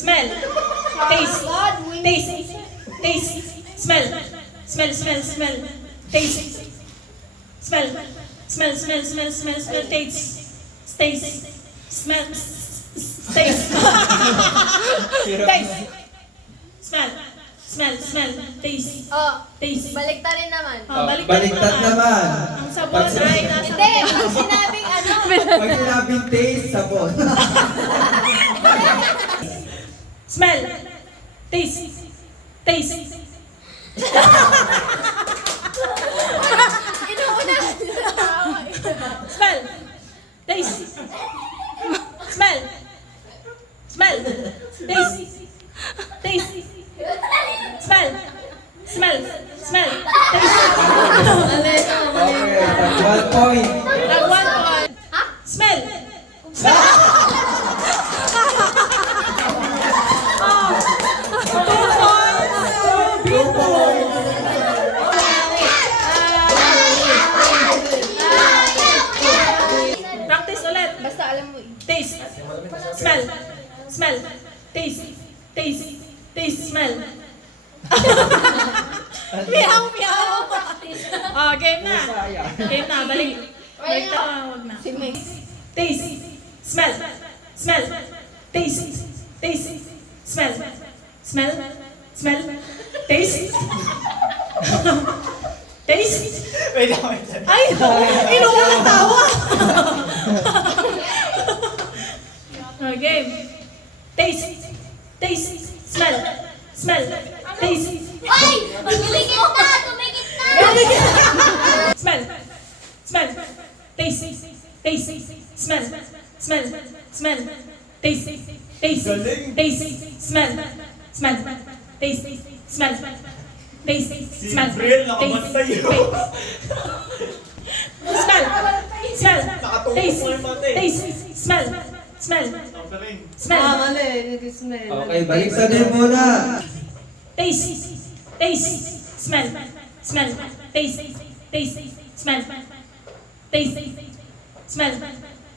Smell. Taste. Taste. Taste. Smell. Smell, smell, smell. Taste. Smell. Smell, smell, smell, smell, smell. Taste. Taste. Smell. Taste. Taste. Smell. Smell, smell. Taste. Oh, Taste. balikta rin naman. Baliktad naman. Ang sabon ay nasa... Hindi, pag sinabing ano, Pag sinabing taste, sabon. Smell. Taste. Taste. inuunahan nyo na ako. Smell. Taste. Smell. Smell. Taste. Taste. Smell. Smell. Smell. Taste. Okay, tag 1 point. Tag 1 point. Smell. Smell. Oh. 2 points. Practice ulit. Basta alam mo eh. Taste. Smell. Smell. Taste. Taste. Taste. Smell. Meow, meow. Oh, game na. Game na. Balik. Balik na. Huwag na. Taste. Smell. Smell. Taste. Taste. Smell. Smell. Smell. Taste. Taste. Wait lang, wait lang. Ay! Inuwa ng tawa! Game. Taste. Taste. Smell. Smell. Taste. Ay! Tumigit na! Tumigit na! Smell. Smell. Taste. Taste. Smell. Smell. Smell. Taste. Taste. Taste. Smell. Smell. Taste. Smell. Taste. Si Smell. Briel, nakabantay yun. Smell. Smell. Nakatungkol Taste. mo yung mata eh. Taste. Smell. Smell. Offering. Smell. Okay, baliktad din muna. Taste. Taste. Smell. Smell. Taste. Taste. Smell. Taste. Smell.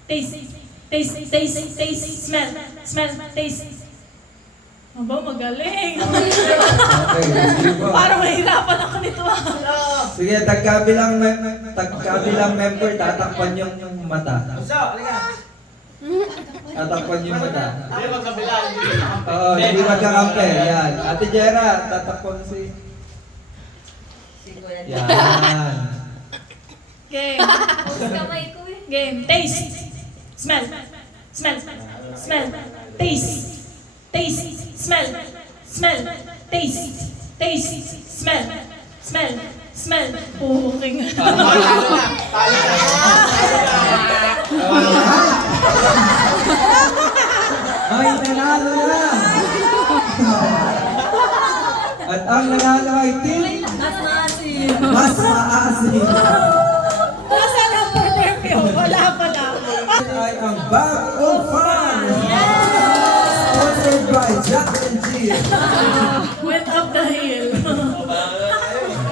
Taste. Taste. Taste. Taste. Smell. Smell. Taste. Aba, magaling. Okay, sige po. Parang mahirapan ako nito. Sige, tagkabilang member, tatakpan yung mata. Tatakpan yung mata. Hindi, magkabila. Oo, hindi magkakampi. Yan. Ate Jera, tatakpan si... Yan. Game. Kamay ko eh. Game. Taste. Smell. Smell. Smell. Taste. Taste. Smell. Smell. Taste. Taste. Smell. Smell. Smell. Puking. Ay, nanalo na! At ang nanalo ay team... Mas maasim. Mas maasim. Nasaan ang perfume? Wala pala. Ay ang Bag of Fun! Sponsored by Jack and Jill. Went up the hill.